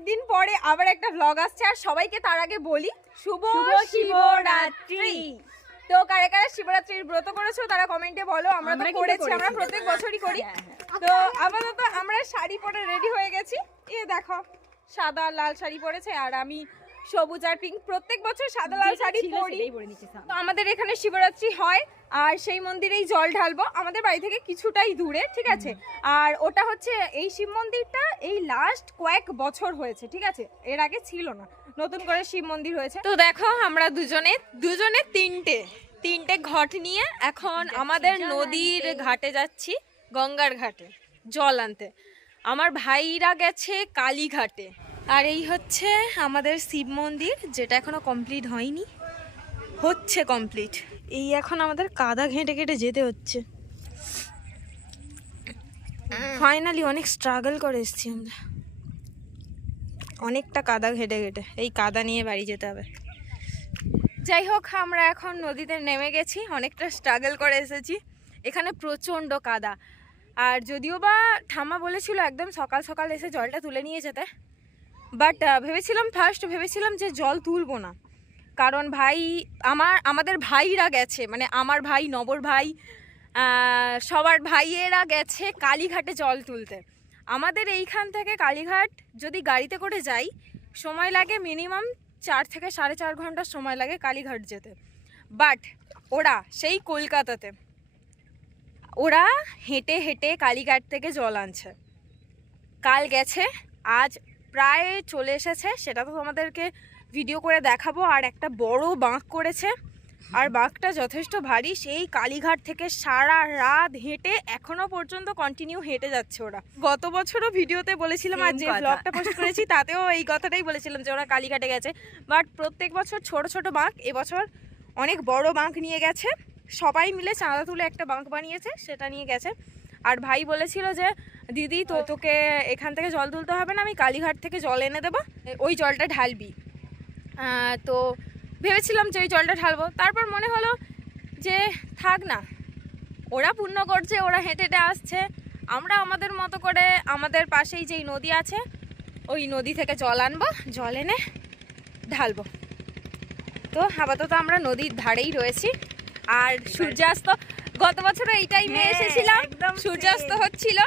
অনেকদিন পরে আবার একটা ভ্লগ আসছে আর সবাইকে তার আগে বলি শুভ শিবরাত্রি। তো কারে কারে শিবরাত্রির ব্রত করেছ তারা কমেন্টে বলো আমরা তো করেছি আমরা প্রত্যেক বছরই করি। হ্যাঁ, তো আপাতত আমরা শাড়ি পরে রেডি হয়ে গেছি। এ দেখো সাদা লাল শাড়ি পরেছে আর আমি সবুজ আর পিঙ্ক প্রত্যেক বছর সাদা লাল শাড়ি পরে। তো আমাদের এখানে শিবরাত্রি হয়। আর সেই মন্দিরেই জল ঢালবো। আমাদের বাড়ি থেকে কিছুটাই দূরে ঠিক আছে? আর ওটা হচ্ছে এই শিব মন্দিরটা এই লাস্ট কয়েক বছর হয়েছে ঠিক আছে? এর আগে ছিল না। নতুন করে শিব মন্দির হয়েছে। তো দেখো আমরা দুজনে দুজনে তিনটে তিনটে ঘট নিয়ে এখন আমাদের নদীর ঘাটে যাচ্ছি গঙ্গার ঘাটে জল আনতে। আমার ভাইরা গেছে কালীঘাটে। আর এই হচ্ছে আমাদের শিব মন্দির যেটা এখনও কমপ্লিট হয়নি। হচ্ছে কমপ্লিট এই এখন আমাদের কাদা ঘেঁটে ঘেঁটে যেতে হচ্ছে। ফাইনালি অনেক স্ট্রাগল করে এসেছি আমরা। অনেকটা কাদা ঘেঁটে ঘেঁটে, এই কাদা নিয়ে বাড়ি যেতে হবে। যাই হোক, আমরা এখন নদীতে নেমে গেছি, অনেকটা স্ট্রাগল করে এসেছি। এখানে প্রচণ্ড কাদা। আর যদিও বা ঠাম্মা বলেছিল একদম সকাল সকাল এসে জলটা তুলে নিয়ে যেতে বাট ভেবেছিলাম ফার্স্ট ভেবেছিলাম যে জল তুলবো না। কারণ ভাই, আমার, আমাদের ভাইরা গেছে মানে আমার ভাই, নবর ভাই সবার ভাইয়েরা গেছে কালীঘাটে জল তুলতে। আমাদের এইখান থেকে কালীঘাট যদি গাড়িতে করে যাই, সময় লাগে মিনিমাম চার থেকে সাড়ে চার ঘণ্টা সময় লাগে কালীঘাট যেতে। বাট ওরা, সেই কলকাতাতে, ওরা হেঁটে হেঁটে কালীঘাট থেকে জল আনছে। কাল গেছে, আজ প্রায় চলে এসেছে, সেটা তো তোমাদেরকে ভিডিও করে দেখাবো আর একটা বড় বাঁক করেছে। আর বাঁকটা যথেষ্ট ভারী সেই কালীঘাট থেকে সারা রাত হেঁটে এখনও পর্যন্ত কন্টিনিউ হেঁটে যাচ্ছে ওরা। গত বছরও ভিডিওতে বলেছিলাম আর যে। ব্লগটা পোস্ট করেছি তাতেও এই কথাটাই বলেছিলাম যে ওরা কালীঘাটে গেছে। বাট প্রত্যেক বছর ছোট ছোট বাঁক এবছর অনেক বড় বাঁক নিয়ে গেছে। সবাই মিলে চাঁদা তুলে একটা বাঁক বানিয়েছে সেটা নিয়ে গেছে। আর ভাই বলেছিল যে দিদি তো তোকে এখান থেকে জল তুলতে হবে না আমি কালীঘাট থেকে জল এনে দেবো ওই জলটা ঢালবি। তো ভেবেছিলাম যে ওই জলটা ঢালবো। তারপর মনে হলো যে থাক না ওরা পূর্ণ করছে ওরা হেঁটে হেঁটে আসছে। আমরা আমাদের মতো করে আমাদের পাশেই যেই নদী আছে ওই নদী থেকে জল আনব জল এনে ঢালবো। তো আপাতত আমরা নদীর ধারেই রয়েছি। আর সূর্যাস্ত গত বছরও এই টাইমে হ্যাঁ, এসেছিলাম। সূর্যাস্ত। হচ্ছিল।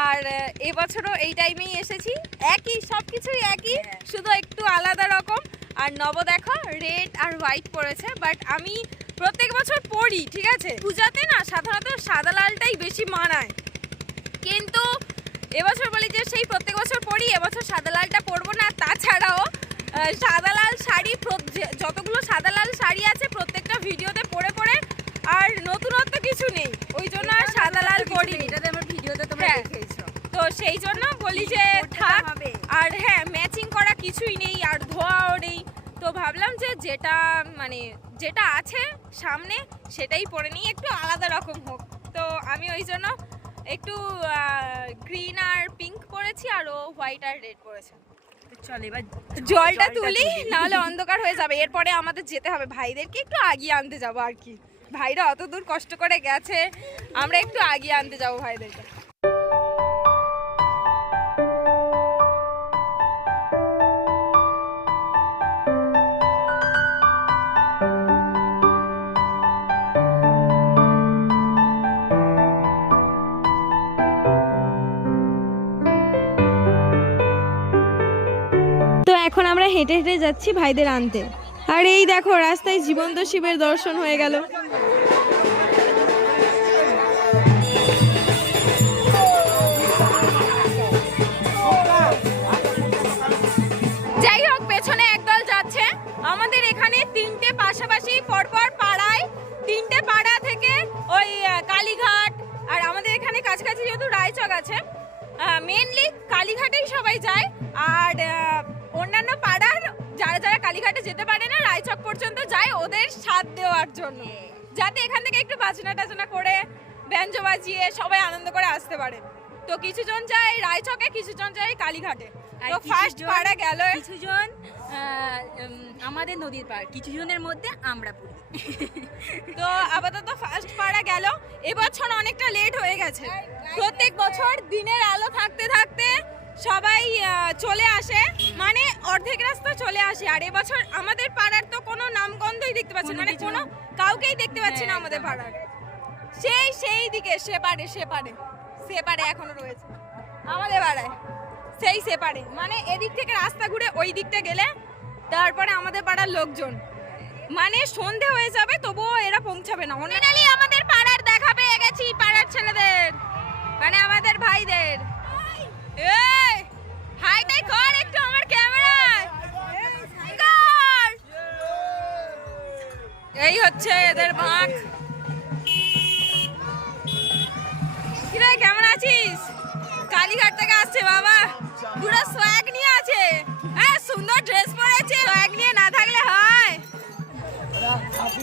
আর এবছরও এই টাইমেই এসেছি। একই সব কিছুই একই। হ্যাঁ। শুধু একটু আলাদা রকম। আর নব দেখো রেড আর হোয়াইট পরেছে বাট আমি প্রত্যেক বছর পরি ঠিক আছে? পূজাতে না সাধারণত সাদা লালটাই বেশি মানায়। কিন্তু এবছর বলি যে সেই প্রত্যেক বছর পরি এবছর সাদা লালটা পরবো না। তাছাড়াও সাদা লাল শাড়ি যতগুলো সাদা লাল শাড়ি আছে প্রত্যেকটা ভিডিওতে পরে পরে আর নতুনত্ব কিছু নেই। ওই জন্য আর সাদা লাল পরি এটাতে আমার ভিডিওতে তোমরা হ্যাঁ। দেখেছ। তো সেই জন্য বলি যে থাক। আর হ্যাঁ কিছুই নেই আর ধোয়াও নেই। তো ভাবলাম যে যেটা মানে যেটা আছে সামনে সেটাই পরে নিই একটু আলাদা রকম হোক। তো আমি ওই জন্য একটু গ্রিন আর পিঙ্ক পরেছি আর ও হোয়াইট আর রেড পরেছে। চল এবার জলটা তুলি। নাহলে অন্ধকার হয়ে যাবে। এরপরে আমাদের যেতে হবে। ভাইদেরকে একটু আগিয়ে আনতে যাব আর কি। ভাইরা অত দূর কষ্ট করে গেছে আমরা একটু আগিয়ে আনতে যাব ভাইদেরকে। এখন আমরা হেঁটে হেঁটে যাচ্ছি ভাইদের আনতে। আর এই দেখো, রাস্তায় জীবন্ত শিবের দর্শন হয়ে গেল। যাই হোক, পেছনে একদল যাচ্ছে। আমাদের এখানে তিনটে পাশাপাশি পাড়ায় তিনটে পাড়া থেকে ওই কালীঘাট আর আমাদের এখানে কাছাকাছি যেহেতু রায়চক আছে মেনলি কালীঘাটেই সবাই যায়। আর কালীঘাটে যেতে পারে না রায়চক পর্যন্ত যায় ওদের সাথ দেওয়ার জন্য। যাতে এখান থেকে একটু বাজনা টাজনা করে ব্যঞ্জ বাজিয়ে সবাই আনন্দ করে আসতে পারে। তো কিছুজন যায় রায়চকে কিছুজন যায় কালীঘাটে। তো ফার্স্ট পাড়া গেল। কিছুজন আমাদের নদীর পার কিছুজনের মধ্যে আমরা পড়ি। তো আপাতত ফার্স্ট পাড়া গেল। এবছর অনেকটা লেট হয়ে গেছে। প্রত্যেক বছর দিনের আলো থাকতে থাকতে সবাই চলে আসে। মানে অর্ধেক রাস্তা চলে আসে। আর এবছর আমাদের পাড়ার তো কোনো নামগন্ধই দেখতে পাচ্ছি মানে কোনো কাউকেই দেখতে পাচ্ছি না হ্যাঁ, আমাদের পাড়ার। সেই সেই দিকে সে পারে সে পারে সে পারে এখনও রয়েছে। আমাদের পাড়ায়। সেই সে পারে মানে এদিক থেকে রাস্তা ঘুরে ওই দিকটা গেলে তারপরে আমাদের পাড়ার লোকজন। মানে সন্ধে হয়ে যাবে তবুও এরা পৌঁছাবে না। অনেকালি আমাদের পাড়ার দেখা পেয়ে গেছি পাড়ার ছেলেদের। মানে আমাদের ভাইদের।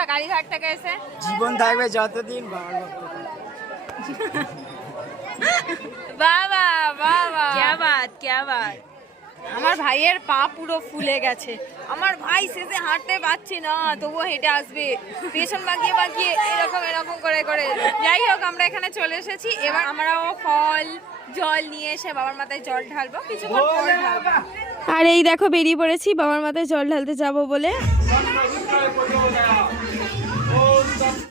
অবস্থা? কালীঘাট থেকে এসে জীবন থাকবে যতদিন বাবা বাবা। কে বাত বাত আমার ভাইয়ের পা পুরো ফুলে গেছে। আমার ভাই শেষে হাঁটতে পারছি না তবুও হেঁটে আসবে। পেছন বাঁকিয়ে বাঁকিয়ে এরকম এরকম করে করে। যাই হোক আমরা এখানে চলে এসেছি। এবার আমরাও ফল জল নিয়ে এসে বাবার মাথায় জল ঢালবো। কিছুক্ষণ পরে ঢালবো। আর এই দেখো বেরিয়ে পড়েছি। বাবার মাথায় জল ঢালতে যাব বলে। তো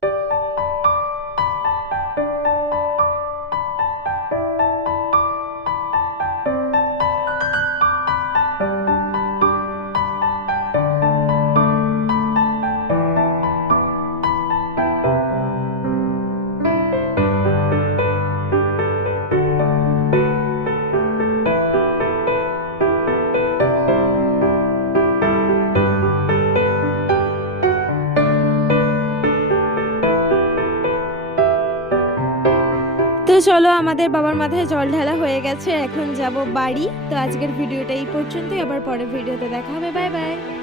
চলো, আমাদের বাবার মাথায় জল ঢালা হয়ে গেছে, এখন যাব বাড়ি। তো আজকের ভিডিওটা এই পর্যন্তই, আবার পরের ভিডিওতে দেখা হবে, বাই বাই।